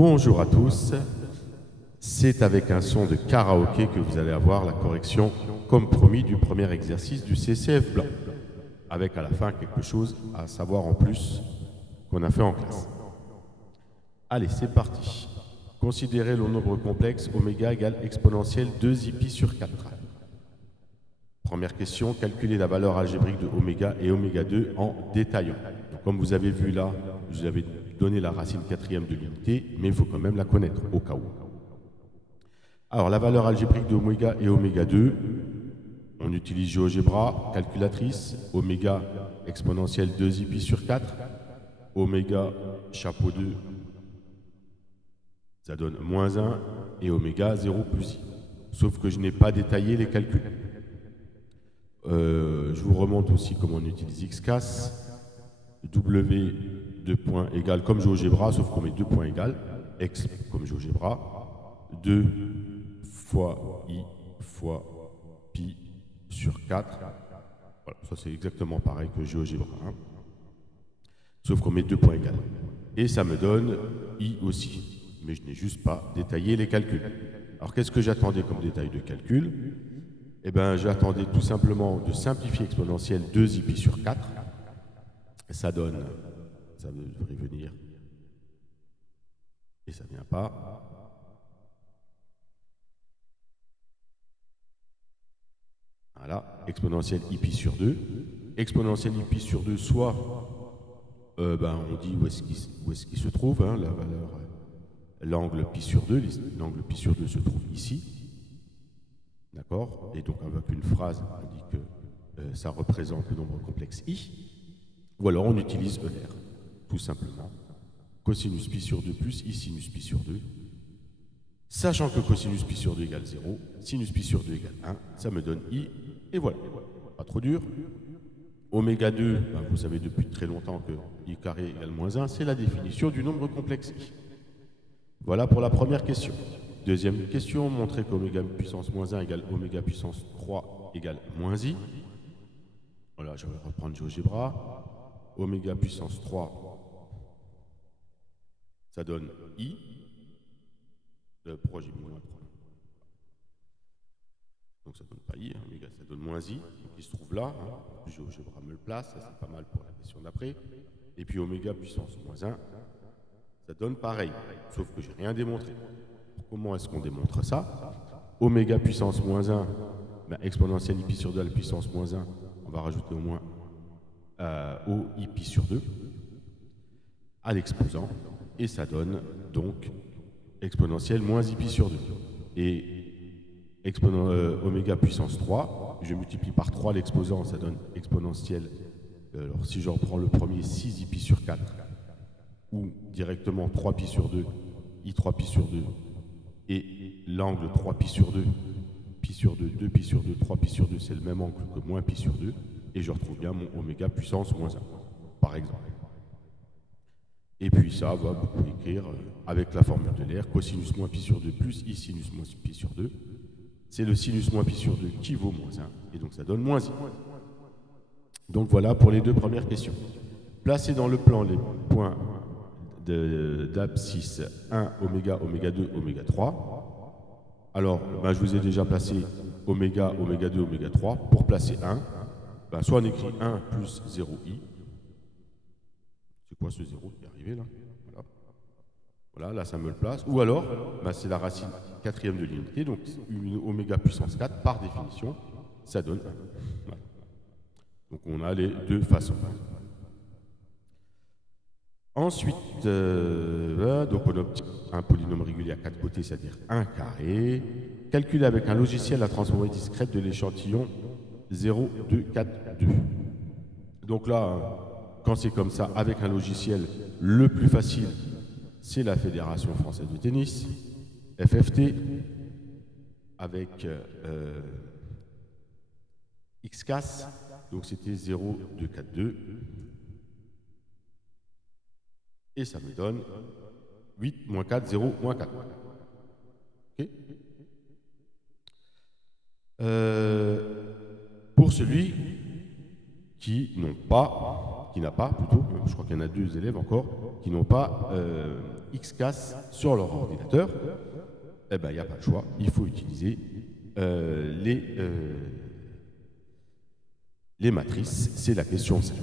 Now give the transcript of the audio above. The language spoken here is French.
Bonjour à tous, c'est avec un son de karaoké que vous allez avoir la correction, comme promis, du premier exercice du CCF blanc, avec à la fin quelque chose à savoir en plus qu'on a fait en classe. Allez, c'est parti. Considérez le nombre complexe oméga égale exponentielle 2 pi sur 4. Première question, calculez la valeur algébrique de oméga et oméga 2 en détaillant. Donc, comme vous avez vu là, je vous avais donné la racine quatrième de l'unité, mais il faut quand même la connaître au cas où. Alors, la valeur algébrique de oméga et oméga 2, on utilise GeoGebra, calculatrice, oméga exponentielle 2 pi sur 4, oméga chapeau 2, ça donne moins 1, et oméga 0 plus i. Sauf que je n'ai pas détaillé les calculs. Je vous remonte aussi comment on utilise XCAS. W, 2 points égale comme GeoGebra, sauf qu'on met 2 points égales. X comme GeoGebra. 2 fois I fois pi sur 4. Voilà, ça c'est exactement pareil que GeoGebra. Hein. Sauf qu'on met 2 points égales. Et ça me donne I aussi. Mais je n'ai juste pas détaillé les calculs. Alors qu'est-ce que j'attendais comme détail de calcul? Eh bien, j'attendais tout simplement de simplifier exponentielle 2 pi sur 4. Ça donne, ça devrait venir, et ça ne vient pas. Voilà, exponentielle pi sur 2. Exponentielle pi sur 2, soit on dit où est-ce qu'il se trouve, hein, la valeur, l'angle pi sur 2. L'angle pi sur 2 se trouve ici. D'accord? Et donc avec une phrase, on dit que ça représente le nombre complexe i. Ou alors on utilise ER, tout simplement. Cosinus pi sur 2 plus i sinus pi sur 2. Sachant que cosinus pi sur 2 égale 0, sinus pi sur 2 égale 1, ça me donne i, et voilà. Pas trop dur. Oméga 2, vous savez depuis très longtemps que i carré égale moins 1, c'est la définition du nombre complexe i. Voilà pour la première question. Deuxième question, montrer qu'oméga puissance moins 1 égale oméga puissance 3 égale moins i. Voilà, je vais reprendre GeoGebra. Oméga puissance 3, ça donne i. Pourquoi j'ai mis moins 3? Donc ça donne pas i, hein, oméga, ça donne moins i, donc il se trouve là. Hein. GeoGebra me le place, ça c'est pas mal pour la question d'après. Et puis oméga puissance moins 1, ça donne pareil, sauf que j'ai rien démontré. Comment est-ce qu'on démontre ça? Oméga puissance moins 1, exponentielle pi sur 2 à la puissance moins 1, on va rajouter au moins au pi sur 2 à l'exposant, et ça donne donc exponentielle moins pi sur 2. Et oméga puissance 3, je multiplie par 3 l'exposant, ça donne exponentielle. Alors si je reprends le premier, 6 pi sur 4, ou directement 3 pi sur 2, i 3 pi sur 2, et l'angle 3 pi sur 2, pi sur 2, 2 pi sur 2, 3 pi sur 2, c'est le même angle que moins pi sur 2, et je retrouve bien mon oméga puissance moins 1, par exemple. Et puis ça, vous pouvez écrire avec la formule de l'air, cosinus moins pi sur 2 plus i sinus moins pi sur 2. C'est le sinus moins pi sur 2 qui vaut moins 1, et donc ça donne moins i. Donc voilà pour les deux premières questions. Placez dans le plan les points d'abscisse 1, oméga, oméga 2, oméga 3. Alors, je vous ai déjà placé oméga, oméga 2, oméga 3. Pour placer 1, soit on écrit 1 plus 0i. C'est quoi ce 0 qui est arrivé là? Voilà, là ça me le place. Ou alors, c'est la racine quatrième de l'unité, donc une oméga puissance 4, par définition, ça donne 1. Voilà. Donc on a les deux façons. Ensuite, donc on obtient un polynôme régulier à 4 côtés, c'est-à-dire 1 carré. Calculer avec un logiciel la transformée discrète de l'échantillon 0, 2, 4, 2. Donc là, quand c'est comme ça, avec un logiciel, le plus facile, c'est la Fédération française de tennis, FFT, avec XCAS, donc c'était 0, 2, 4, 2. Et ça me donne 8, moins 4, 0, moins 4. Okay. Pour celui qui qui n'a pas plutôt, je crois qu'il y en a 2 élèves encore, qui n'ont pas XCAS sur leur ordinateur, eh ben, il n'y a pas le choix, il faut utiliser les matrices, c'est la question 5.